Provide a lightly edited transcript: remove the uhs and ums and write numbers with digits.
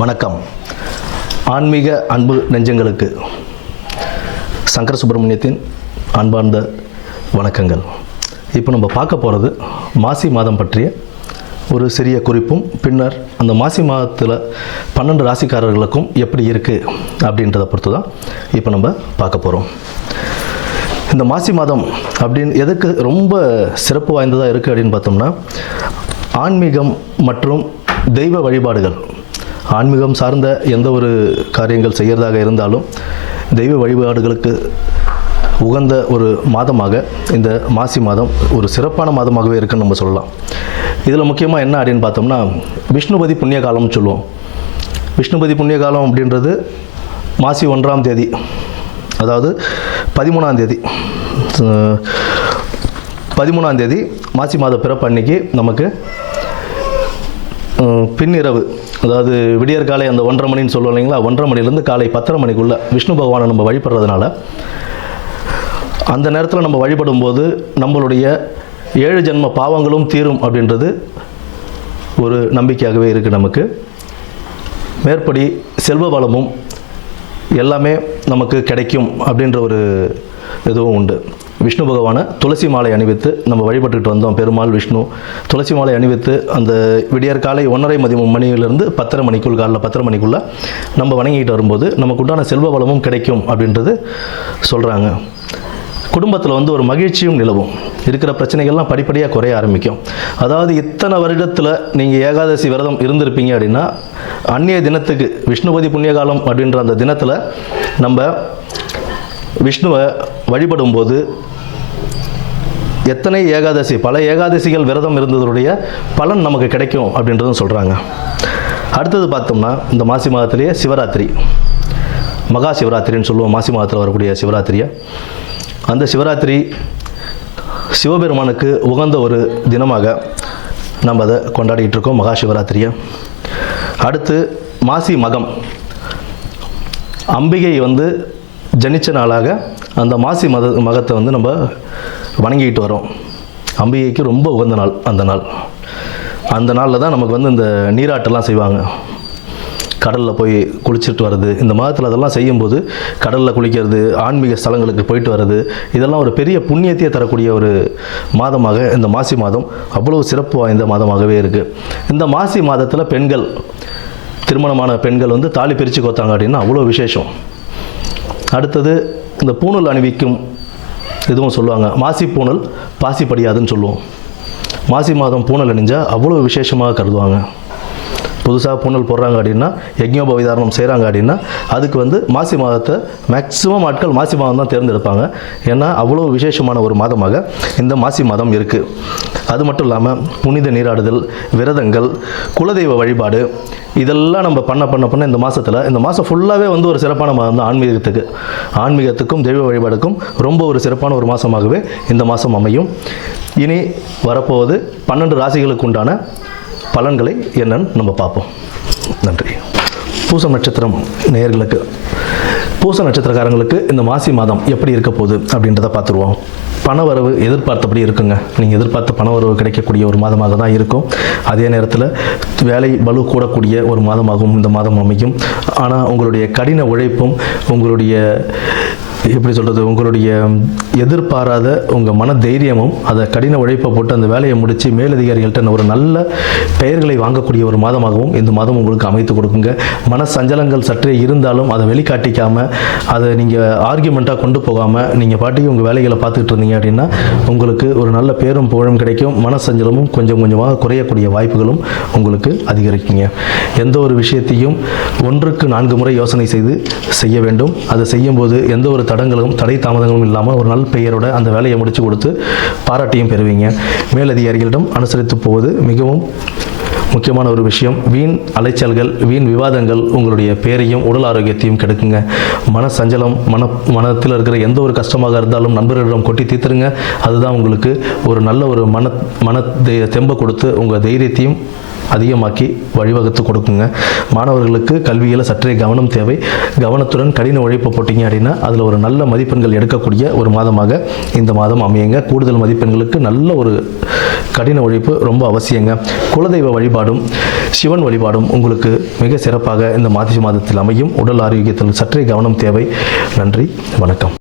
வணக்கம். ஆன்மீக அன்பு நெஞ்சங்களுக்கு சங்கர சுப்பிரமணியத்தின் அன்பார்ந்த வணக்கங்கள். இப்போ நம்ம பார்க்க போகிறது மாசி மாதம் பற்றிய ஒரு சிறிய குறிப்பும், பின்னர் அந்த மாசி மாதத்தில் 12 ராசிக்காரர்களுக்கும் எப்படி இருக்குது அப்படின்றத பொறுத்து தான் இப்போ நம்ம பார்க்க போகிறோம். இந்த மாசி மாதம் அப்படின்னு எதுக்கு ரொம்ப சிறப்பு வாய்ந்ததாக இருக்குது அப்படின்னு பார்த்தோம்னா, ஆன்மீகம் மற்றும் தெய்வ வழிபாடுகள், ஆன்மீகம் சார்ந்த எந்த ஒரு காரியங்கள் செய்கிறதாக இருந்தாலும் தெய்வ வழிபாடுகளுக்கு உகந்த ஒரு மாதமாக இந்த மாசி மாதம் ஒரு சிறப்பான மாதமாகவே இருக்குன்னு நம்ம சொல்லலாம். இதில் முக்கியமாக என்ன அப்படின்னு பார்த்தோம்னா, விஷ்ணுபதி புண்ணிய காலம்னு சொல்லுவோம். விஷ்ணுபதி புண்ணிய காலம் அப்படின்றது மாசி 1ஆம் தேதி, அதாவது 13ஆம் தேதி மாசி மாத பிறப்பு அன்னைக்கு நமக்கு பின்னிரவு, அதாவது விடியற் காலை அந்த 1:30 மணின்னு சொல்லுவோம் இல்லைங்களா, 1:30 மணிலேருந்து காலை 10:30 மணிக்குள்ளே விஷ்ணு பகவானை நம்ம வழிபடுறதுனால அந்த நேரத்தில் நம்ம வழிபடும் போது நம்மளுடைய 7 ஜென்ம பாவங்களும் தீரும் அப்படின்றது ஒரு நம்பிக்கையாகவே இருக்குது நமக்கு. மேற்படி செல்வ வளமும் எல்லாமே நமக்கு கிடைக்கும் அப்படின்ற ஒரு இதுவும் உண்டு. விஷ்ணு பகவானை துளசி மாலை அணிவித்து நம்ம வழிபட்டுக்கிட்டு வந்தோம். பெருமாள் விஷ்ணு துளசி மாலை அணிவித்து அந்த விடியற் காலை 1:30 மணியிலிருந்து 10:30 மணிக்குள், காலைல 10:30 மணிக்குள்ளே நம்ம வணங்கிட்டு வரும்போது நமக்கு உண்டான செல்வ வளமும் கிடைக்கும் அப்படின்றது சொல்கிறாங்க. குடும்பத்தில் ஒரு மகிழ்ச்சியும் நிலவும், இருக்கிற பிரச்சனைகள்லாம் படிப்படியாக குறைய ஆரம்பிக்கும். அதாவது இத்தனை வருடத்தில் நீங்கள் ஏகாதசி விரதம் இருந்திருப்பீங்க அப்படின்னா, அந்நிய தினத்துக்கு விஷ்ணுபதி புண்ணியகாலம் அப்படின்ற அந்த தினத்தில் நம்ம விஷ்ணுவை வழிபடும் போது எத்தனை ஏகாதசி, பல ஏகாதசிகள் விரதம் இருந்ததுடைய பலன் நமக்கு கிடைக்கும் அப்படின்றதும் சொல்கிறாங்க. அடுத்தது பார்த்தோம்னா, இந்த மாசி மாதத்திலேயே சிவராத்திரி, மகா சிவராத்திரின்னு சொல்லுவோம். மாசி மாதத்தில் வரக்கூடிய சிவராத்திரியை, அந்த சிவராத்திரி சிவபெருமானுக்கு உகந்த ஒரு தினமாக நம்ம அதை கொண்டாடிக்கிட்டு இருக்கோம், மகா சிவராத்திரியை. அடுத்து மாசி மகம், அம்பிகை ஜனிச்ச நாளாக அந்த மாசி மகத்தை நம்ம வணங்கிக்கிட்டு வரோம். அம்பிகைக்கு ரொம்ப உகந்த நாள் அந்த நாளில் தான் நமக்கு இந்த நீராட்டெல்லாம் செய்வாங்க. கடலில் போய் குளிச்சுட்டு வர்றது, இந்த மாதத்தில் அதெல்லாம் செய்யும்போது கடலில் குளிக்கிறது, ஆன்மீக ஸ்தலங்களுக்கு போயிட்டு வர்றது, இதெல்லாம் ஒரு பெரிய புண்ணியத்தையே தரக்கூடிய ஒரு மாதமாக இந்த மாசி மாதம் அவ்வளோ சிறப்பு வாய்ந்த மாதமாகவே இருக்குது. இந்த மாசி மாதத்தில் பெண்கள், திருமணமான பெண்கள் தாலி பிரித்து கோத்தாங்க அப்படின்னா அவ்வளோ விசேஷம். அடுத்தது இந்த பூணல் அணிவிக்கும் இதுவும் சொல்லுவாங்க. மாசி பூணல் பாசி படியாதுன்னு சொல்லுவோம். மாசி மாதம் பூணல் அணிஞ்சால் அவ்வளோ விசேஷமாக கருதுவாங்க. புதுசாக பூணல் போடுறாங்க அப்படின்னா, யஜ்ஞோபவிதாரணம் செய்கிறாங்க அப்படின்னா, அதுக்கு மாசி மாதத்தை மேக்ஸிமம் ஆட்கள் மாசி மாதம் தான் தேர்ந்தெடுப்பாங்க. ஏன்னா அவ்வளோ விசேஷமான ஒரு மாதமாக இந்த மாசி மாதம் இருக்குது. அது மட்டும் இல்லாமல் புனித நீராடுதல், விரதங்கள், குலதெய்வ வழிபாடு, இதெல்லாம் நம்ம பண்ண இந்த மாதத்தில், இந்த மாதம் ஃபுல்லாகவே ஒரு சிறப்பான மாதம் தான். ஆன்மீகத்துக்கும் தெய்வ வழிபாடுக்கும் ரொம்ப ஒரு சிறப்பான ஒரு மாதமாகவே இந்த மாதம் அமையும். இனி வரப்போவது 12 ராசிகளுக்கு உண்டான பலன்களை என்னன்னு நம்ம பார்ப்போம். நன்றி. பூசம் நட்சத்திரம் நேயர்களுக்கு, பூச நட்சத்திரக்காரங்களுக்கு இந்த மாசி மாதம் எப்படி இருக்க போகுது அப்படின்றத பார்த்துருவோம். பணவரவு எதிர்பார்த்தபடி இருக்குங்க. நீங்கள் எதிர்பார்த்த பணவரவு கிடைக்கக்கூடிய ஒரு மாதமாக தான் இருக்கும். அதே நேரத்தில் வேலை பளு கூடக்கூடிய ஒரு மாதமாகவும் இந்த மாதம் அமையும். ஆனால் உங்களுடைய கடின உழைப்பும், உங்களுடைய உங்களுடைய எதிர்பாராத உங்கள் மன தைரியமும், அதை கடின உழைப்பை போட்டு அந்த வேலையை முடித்து மேலதிகாரிகள்கிட்ட ஒரு நல்ல பெயர்களை வாங்கக்கூடிய ஒரு மாதமாகவும் இந்த மாதம் உங்களுக்கு அமைத்து கொடுக்குங்க. மன சஞ்சலங்கள் சற்றே இருந்தாலும் அதை வெளிக்காட்டிக்காமல், அதை நீங்கள் ஆர்கியூமெண்ட்டாக கொண்டு போகாமல் நீங்கள் பாட்டுக்கு உங்கள் வேலைகளை பார்த்துக்கிட்டு இருந்தீங்க அப்படின்னா உங்களுக்கு ஒரு நல்ல பேரும் புகழும் கிடைக்கும். மன சஞ்சலமும் கொஞ்சம் கொஞ்சமாக குறையக்கூடிய வாய்ப்புகளும் உங்களுக்கு அதிகரிக்குங்க. எந்த ஒரு விஷயத்தையும் 1க்கு 4 முறை யோசனை செய்ய வேண்டும். அதை செய்யும்போது எந்த ஒரு தடை தாமதங்களும் இல்லாமல் ஒரு நல்ல பெயரோட அந்த வேலையை முடித்து கொடுத்து பாராட்டியும் பெறுவீங்க. மேலதிகாரிகளிடம் அனுசரித்து போவது மிகவும் முக்கியமான ஒரு விஷயம். வீண் அலைச்சல்கள், வீண் விவாதங்கள் உங்களுடைய பேரையும் உடல் ஆரோக்கியத்தையும் கெடுக்குங்க. மன சஞ்சலம், மனத்தில் இருக்கிற எந்த ஒரு கஷ்டமாக இருந்தாலும் நண்பர்களிடம் கொட்டி தீர்த்துருங்க. அதுதான் உங்களுக்கு ஒரு நல்ல ஒரு மன தெம்பை கொடுத்து உங்கள் தைரியத்தையும் அதிகமாக்கி வழிவகுத்து கொடுக்குங்க. மாணவர்களுக்கு கல்வியில் சற்றே கவனம் தேவை. கவனத்துடன் கடின உழைப்பு போட்டிங்க அப்படின்னா அதில் ஒரு நல்ல மதிப்பெண்கள் எடுக்கக்கூடிய ஒரு மாதமாக இந்த மாதம் அமையுங்க. கூடுதல் மதிப்பெண்களுக்கு நல்ல ஒரு கடின உழைப்பு ரொம்ப அவசியங்க. குலதெய்வ வழிபாடும் சிவன் வழிபாடும் உங்களுக்கு மிக சிறப்பாக இந்த மாசி மாதத்தில் அமையும். உடல் ஆரோக்கியத்தில் சற்றே கவனம் தேவை. நன்றி, வணக்கம்.